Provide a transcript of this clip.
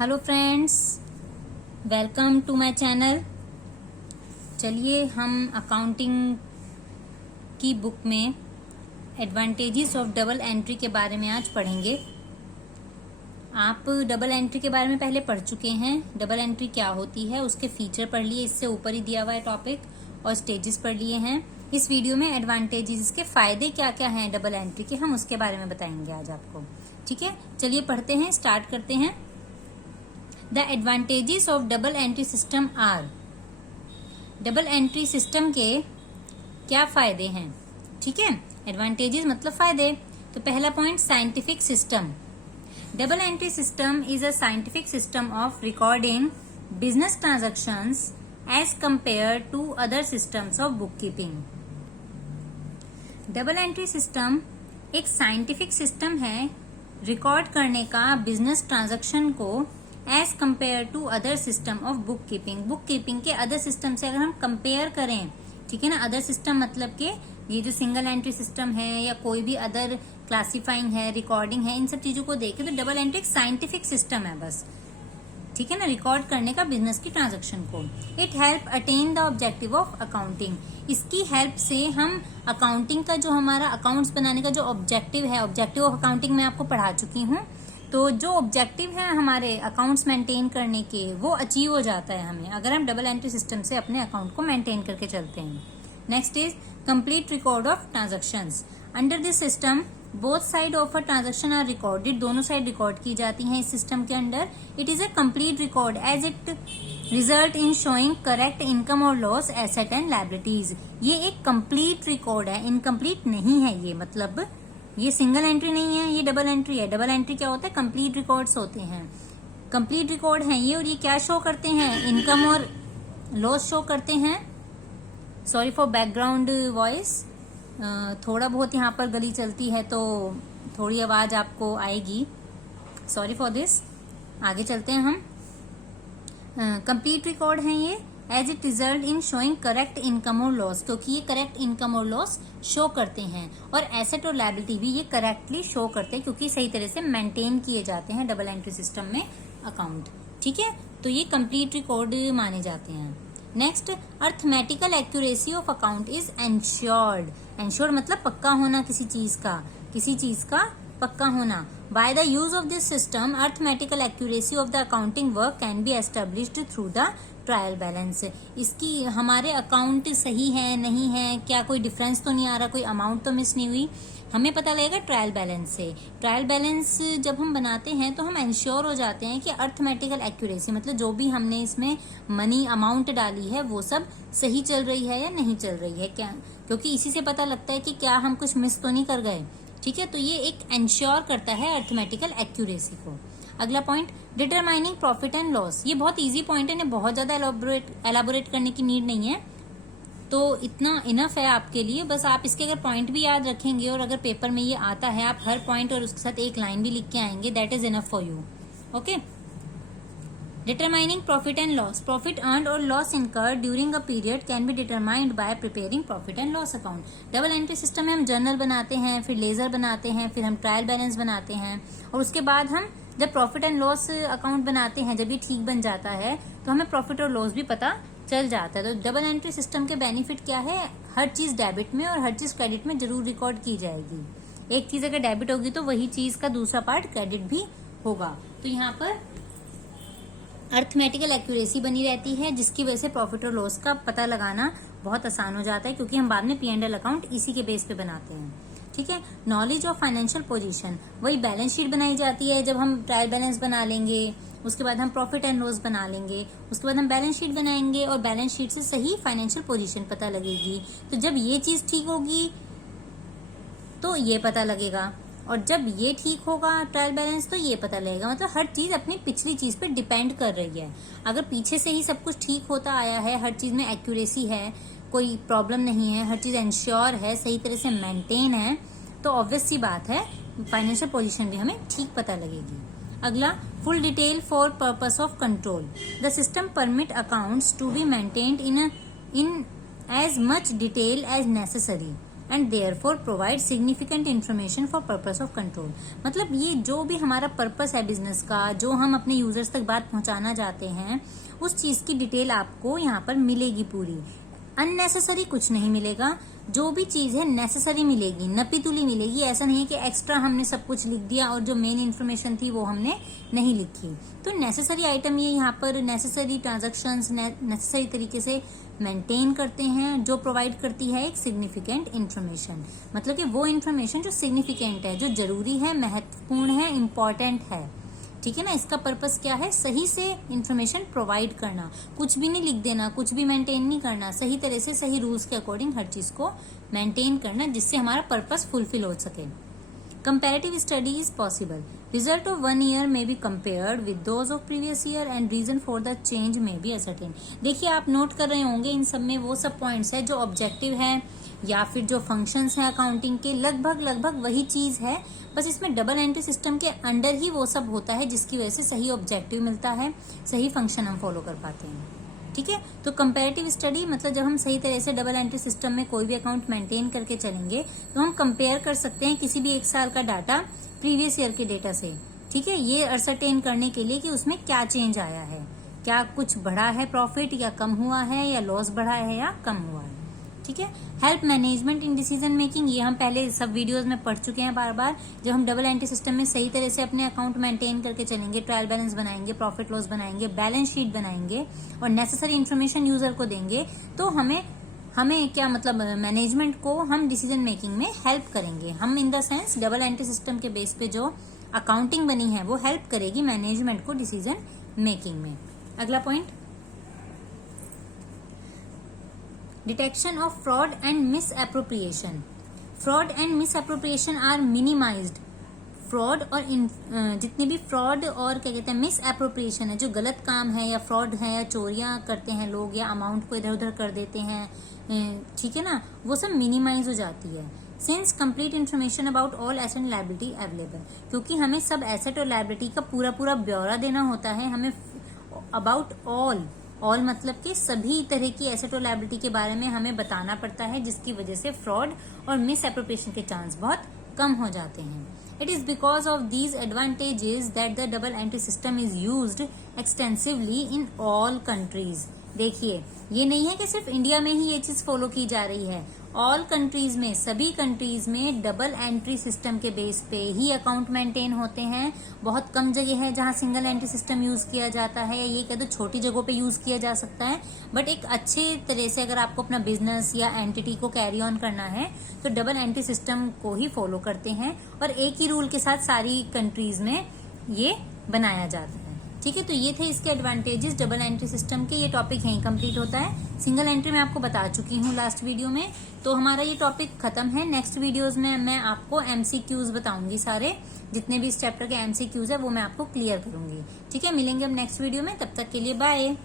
Hello friends, welcome to my channel. चलिए हम accounting की बुक में एडवांटेजेस ऑफ डबल एंट्री के बारे में आज पढ़ेंगे। आप डबल एंट्री के बारे में पहले पढ़ चुके हैं। डबल एंट्री क्या होती है उसके फीचर पढ़ लिए, इससे ऊपर ही दिया हुआ है टॉपिक, और स्टेजेस पढ़ लिए हैं। इस वीडियो में एडवांटेजेस, इसके फायदे क्या क्या हैं डबल एंट्री के, हम उसके बारे में बताएंगे आज आपको। ठीक है, चलिए पढ़ते हैं, स्टार्ट करते हैं। The advantages of double entry system are, double entry system के क्या फायदे हैं। ठीक है, एडवांटेजेस मतलब फायदे। तो पहला point, scientific system. Double entry system is a scientific system of recording business transactions as compare to other systems of book keeping. Double entry system एक साइंटिफिक सिस्टम है रिकॉर्ड करने का बिजनेस ट्रांजैक्शन को as compare to other system of book keeping. Book keeping के other system से अगर हम compare करें, ठीक है ना, अदर सिस्टम मतलब के ये जो सिंगल एंट्री सिस्टम है या कोई भी अदर क्लासिफाइंग है, रिकॉर्डिंग है, इन सब चीजों को देखें तो डबल एंट्री एक साइंटिफिक सिस्टम है बस, ठीक है ना, रिकॉर्ड करने का बिजनेस की ट्रांजेक्शन को। It help attain the objective of accounting. इसकी हेल्प से हम अकाउंटिंग का जो हमारा अकाउंट्स बनाने का जो ऑब्जेक्टिव है, ऑब्जेक्टिव ऑफ अकाउंटिंग मैं आपको पढ़ा चुकी हूँ। तो जो ऑब्जेक्टिव है हमारे अकाउंट्स मेंटेन करने के, वो अचीव हो जाता है हमें अगर हम डबल एंट्री सिस्टम से अपने अकाउंट को मेंटेन करके चलते हैं। Next is complete record of transactions. Under this system both side of a transaction are recorded. दोनों साइड रिकॉर्ड की जाती हैं इस सिस्टम के अंदर। It is a complete record as it result in showing correct income और लॉस, एसेट एंड लायबिलिटीज। ये एक कंप्लीट रिकॉर्ड है, इनकम्प्लीट नहीं है ये, मतलब ये सिंगल एंट्री नहीं है, ये डबल एंट्री है। डबल एंट्री क्या होता है, कंप्लीट रिकॉर्ड्स होते हैं, कंप्लीट रिकॉर्ड हैं ये। और ये क्या शो करते हैं, इनकम और लॉस शो करते हैं। सॉरी फॉर बैकग्राउंड वॉइस, थोड़ा बहुत यहाँ पर गली चलती है तो थोड़ी आवाज आपको आएगी, सॉरी फॉर दिस। आगे चलते हैं हम। कंप्लीट रिकॉर्ड है ये as it result in showing correct income और लॉस, क्योंकि ये करेक्ट इनकम और लॉस शो करते हैं। और एसेट और लायबिलिटी भी ये करेक्टली शो करते हैं, क्योंकि सही तरह से मेंटेन किए जाते हैं डबल एंट्री सिस्टम में अकाउंट। ठीक है, तो ये कंप्लीट रिकॉर्ड माने जाते हैं। Next, arithmetical accuracy of account is ensured. Ensured मतलब पक्का होना किसी चीज का पक्का होना। By the use of this system arithmetical accuracy of the accounting work can be established through the trial balance. इसकी हमारे अकाउंट सही है नहीं है, क्या कोई डिफरेंस तो नहीं आ रहा, कोई अमाउंट तो मिस नहीं हुई, हमें पता लगेगा ट्रायल बैलेंस से। ट्रायल बैलेंस जब हम बनाते हैं तो हम इंश्योर हो जाते हैं कि अर्थमेटिकल एक्यूरेसी मतलब जो भी हमने इसमें मनी अमाउंट डाली है वो सब सही चल रही है या नहीं चल रही है, क्या, क्योंकि इसी से पता लगता है कि क्या हम कुछ मिस तो नहीं कर गए। ठीक है, तो ये एक इंश्योर करता है अर्थमेटिकल एक्यूरेसी को। अगला point, determining profit and loss. ये बहुत इजी पॉइंट है, बहुत ज्यादा एलाबोरेट करने की नीड नहीं है, तो इतना इनफ है आपके लिए। बस आप इसके अगर पॉइंट भी याद रखेंगे और अगर पेपर में ये आता है, आप हर पॉइंट और उसके साथ एक लाइन भी लिख के आएंगे, that is enough for you. Okay, determining profit and loss. Profit earned और loss incurred during a period can be determined by preparing profit and loss account. Double entry system में हम जर्नल बनाते हैं, फिर लेजर बनाते हैं, फिर हम ट्रायल बैलेंस बनाते हैं, और उसके बाद हम जब प्रॉफिट एंड लॉस अकाउंट बनाते हैं, जब ये ठीक बन जाता है तो हमें प्रॉफिट और लॉस भी पता चल जाता है। तो डबल एंट्री सिस्टम के बेनिफिट क्या है, हर चीज डेबिट में और हर चीज क्रेडिट में जरूर रिकॉर्ड की जाएगी। एक चीज अगर डेबिट होगी तो वही चीज का दूसरा पार्ट क्रेडिट भी होगा। तो यहाँ पर अर्थमेटिकल एक्यूरेसी बनी रहती है, जिसकी वजह से प्रॉफिट और लॉस का पता लगाना बहुत आसान हो जाता है, क्योंकि हम बाद में P&L अकाउंट इसी के बेस पे बनाते हैं। ठीक है, नॉलेज ऑफ फाइनेंशियल पोजीशन, वही बैलेंस शीट बनाई जाती है। जब हम ट्रायल बैलेंस बना लेंगे, उसके बाद हम प्रॉफिट एंड लॉस बना लेंगे, उसके बाद हम बैलेंस शीट बनाएंगे और बैलेंस शीट से सही फाइनेंशियल पोजीशन पता लगेगी। तो जब ये चीज ठीक होगी तो ये पता लगेगा, और जब ये ठीक होगा ट्रायल बैलेंस तो ये पता लगेगा। मतलब हर चीज अपनी पिछली चीज पे डिपेंड कर रही है। अगर पीछे से ही सब कुछ ठीक होता आया है, हर चीज में एक्यूरेसी है, कोई प्रॉब्लम नहीं है, हर चीज इंश्योर है, सही तरह से मेंटेन है, तो ऑब्वियस सी बात है फाइनेंशियल पोजीशन भी हमें ठीक पता लगेगी। अगला, full detail for purpose of control. The system permit accounts to be maintained in as much detail as necessary. And therefore provide significant information for purpose of control. मतलब ये जो भी हमारा पर्पस है बिजनेस का, जो हम अपने यूजर्स तक बात पहुंचाना चाहते हैं, उस चीज की डिटेल आपको यहाँ पर मिलेगी पूरी। अननेसेसरी कुछ नहीं मिलेगा, जो भी चीज है नेसेसरी मिलेगी, नपीतुली मिलेगी। ऐसा नहीं है कि एक्स्ट्रा हमने सब कुछ लिख दिया और जो मेन इन्फॉर्मेशन थी वो हमने नहीं लिखी। तो नेसेसरी आइटम ये यहाँ पर नेसेसरी ट्रांजैक्शंस नेसेसरी तरीके से मेंटेन करते हैं, जो प्रोवाइड करती है एक सिग्निफिकेंट इन्फॉर्मेशन। मतलब कि वो इन्फॉर्मेशन जो सिग्निफिकेंट है, जो जरूरी है, महत्वपूर्ण है, इम्पोर्टेंट है। ठीक है ना। इसका पर्पस क्या है? सही से इन्फॉर्मेशन प्रोवाइड करना, कुछ भी नहीं लिख देना, कुछ भी मेंटेन नहीं करना, सही तरह से सही रूल्स के अकॉर्डिंग हर चीज को मेंटेन करना, जिससे हमारा पर्पस फुलफिल हो सके। Comparative study is possible. Result of 1 year may be compared with those of previous year and reason for the change may be ascertained। देखिए आप नोट कर रहे होंगे इन सब में वो सब पॉइंट्स है जो ऑब्जेक्टिव है या फिर जो फंक्शंस हैं अकाउंटिंग के, लगभग वही चीज है, बस इसमें डबल एंट्री सिस्टम के अंडर ही वो सब होता है, जिसकी वजह से सही ऑब्जेक्टिव मिलता है, सही फंक्शन हम फॉलो कर पाते हैं। ठीक है। तो कंपैरेटिव स्टडी मतलब जब हम सही तरह से डबल एंट्री सिस्टम में कोई भी अकाउंट मेंटेन करके चलेंगे तो हम कंपेयर कर सकते हैं किसी भी एक साल का डाटा प्रीवियस ईयर के डेटा से। ठीक है। ये असरटेन करने के लिए कि उसमें क्या चेंज आया है, क्या कुछ बढ़ा है प्रॉफिट या कम हुआ है, या लॉस बढ़ा है या कम हुआ है। ठीक है। Help management in decision making, ये हम पहले सब वीडियोस में पढ़ चुके हैं बार बार। जब हम डबल एंट्री सिस्टम में सही तरह से अपने अकाउंट मेंटेन करके चलेंगे, ट्रायल बैलेंस बनाएंगे, प्रॉफिट लॉस बनाएंगे, बैलेंस शीट बनाएंगे और नेसेसरी इन्फॉर्मेशन यूजर को देंगे, तो हमें क्या मतलब मैनेजमेंट को हम डिसीजन मेकिंग में हेल्प करेंगे। हम in the sense double entry system के बेस पे जो अकाउंटिंग बनी है वो हेल्प करेगी मैनेजमेंट को डिसीजन मेकिंग में। अगला point, detection of fraud and misappropriation. Fraud and misappropriation are minimised. Fraud और जितने भी फ्रॉड और क्या कहते हैं मिस एप्रोप्रिएशन है, जो गलत काम है या फ्रॉड है या चोरियां करते हैं लोग या अमाउंट को इधर उधर कर देते हैं, ठीक है ना, वो सब मिनिमाइज हो जाती है। Since complete information about all asset and liability available, क्योंकि हमें सब एसेट और लायबिलिटी का पूरा ब्यौरा देना होता है। हमें अबाउट ऑल मतलब कि सभी तरह की एसेट और लायबिलिटी के बारे में हमें बताना पड़ता है, जिसकी वजह से फ्रॉड और मिस एप्रोप्रिएशन के चांस बहुत कम हो जाते हैं। It is because of these advantages that the double entry system is used extensively in all countries। देखिए ये नहीं है कि सिर्फ इंडिया में ही ये चीज फॉलो की जा रही है, ऑल कंट्रीज में, सभी कंट्रीज में डबल एंट्री सिस्टम के बेस पे ही अकाउंट मेंटेन होते हैं। बहुत कम जगह है जहां सिंगल एंट्री सिस्टम यूज किया जाता है, या ये कह दो छोटी जगहों पे यूज किया जा सकता है, बट एक अच्छे तरह से अगर आपको अपना बिजनेस या एंटिटी को कैरी ऑन करना है तो डबल एंट्री सिस्टम को ही फॉलो करते हैं और एक ही रूल के साथ सारी कंट्रीज में ये बनाया जाता है। ठीक है। तो ये थे इसके एडवांटेजेस डबल एंट्री सिस्टम के। ये टॉपिक यहीं कंप्लीट होता है। सिंगल एंट्री में आपको बता चुकी हूँ लास्ट वीडियो में, तो हमारा ये टॉपिक खत्म है। नेक्स्ट वीडियोस में मैं आपको एमसीक्यूज बताऊंगी, सारे जितने भी इस चैप्टर के एमसीक्यूज है वो मैं आपको क्लियर करूंगी। ठीक है। मिलेंगे हम नेक्स्ट वीडियो में, तब तक के लिए बाय।